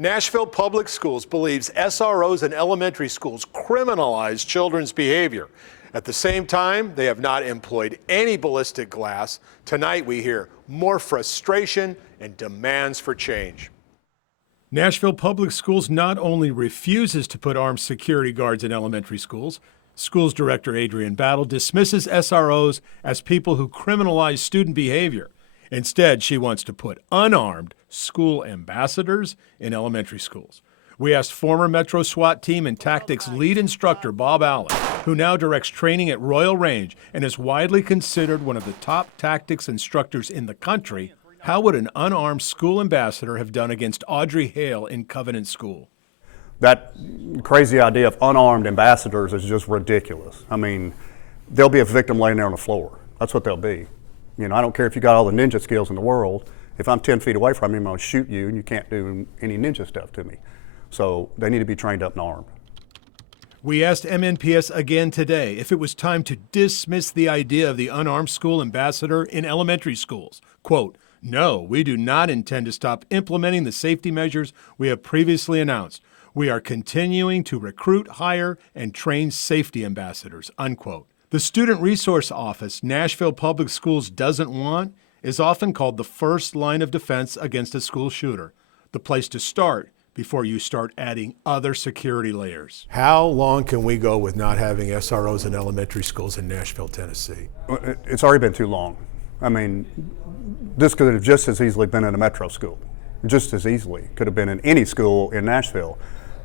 Nashville Public Schools believes SROs in elementary schools criminalize children's behavior. At the same time, they have not employed any ballistic glass. Tonight we hear more frustration and demands for change. Nashville Public Schools not only refuses to put armed security guards in elementary schools, Schools Director Adrienne Battle dismisses SROs as people who criminalize student behavior. Instead, she wants to put unarmed school ambassadors in elementary schools. We asked former Metro SWAT team and tactics lead instructor Bob Allen, who now directs training at Royal Range and is widely considered one of the top tactics instructors in the country, how would an unarmed school ambassador have done against Audrey Hale in Covenant School? That crazy idea of unarmed ambassadors is just ridiculous. I mean, they'll be a victim laying there on the floor. That's what they'll be. You know, I don't care if you got all the ninja skills in the world. If I'm 10 feet away from you, I'm gonna shoot you and you can't do any ninja stuff to me. So they need to be trained up and armed. We asked MNPS again today if it was time to dismiss the idea of the unarmed school ambassador in elementary schools. Quote, "No, we do not intend to stop implementing the safety measures we have previously announced. We are continuing to recruit, hire, and train safety ambassadors," unquote. The Student Resource Office Nashville Public Schools doesn't want is often called the first line of defense against a school shooter, the place to start before you start adding other security layers. How long can we go with not having SROs in elementary schools in Nashville, Tennessee? It's already been too long. I mean, this could have just as easily been in a metro school. Just as easily. Could have been in any school in Nashville.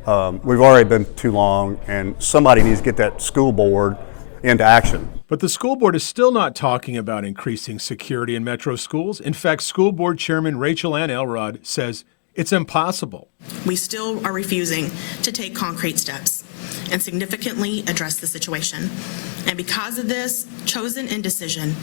We've already been too long, and somebody needs to get that school board into action. But the school board is still not talking about increasing security in metro schools. In fact, school board chairman Rachel Ann Elrod says it's impossible. We still are refusing to take concrete steps and significantly address the situation. And because of this chosen indecision,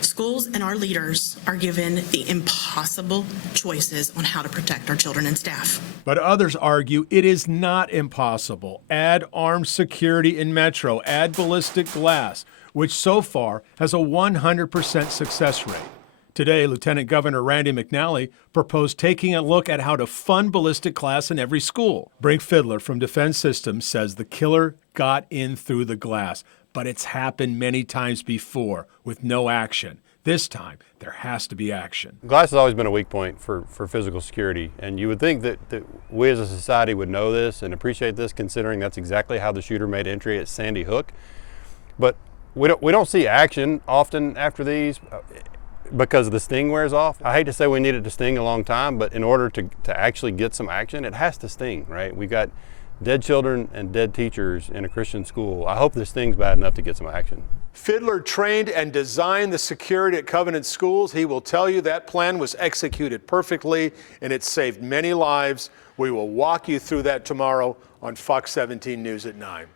schools and our leaders are given the impossible choices on how to protect our children and staff. But others argue it is not impossible. Add armed security in metro, add ballistic glass, which so far has a 100% success rate. Today, Lieutenant Governor Randy McNally proposed taking a look at how to fund ballistic glass in every school. Brink Fiddler from Defense Systems says the killer got in through the glass, but it's happened many times before with no action. This time, there has to be action. Glass has always been a weak point for physical security, and you would think that we as a society would know this and appreciate this, considering that's exactly how the shooter made entry at Sandy Hook. But we don't see action often after these because the sting wears off. I hate to say we need it to sting a long time, but in order to actually get some action, it has to sting, right? We've got dead children and dead teachers in a Christian school. I hope this sting's bad enough to get some action. Fiddler trained and designed the security at Covenant Schools. He will tell you that plan was executed perfectly and it saved many lives. We will walk you through that tomorrow on Fox 17 News at 9.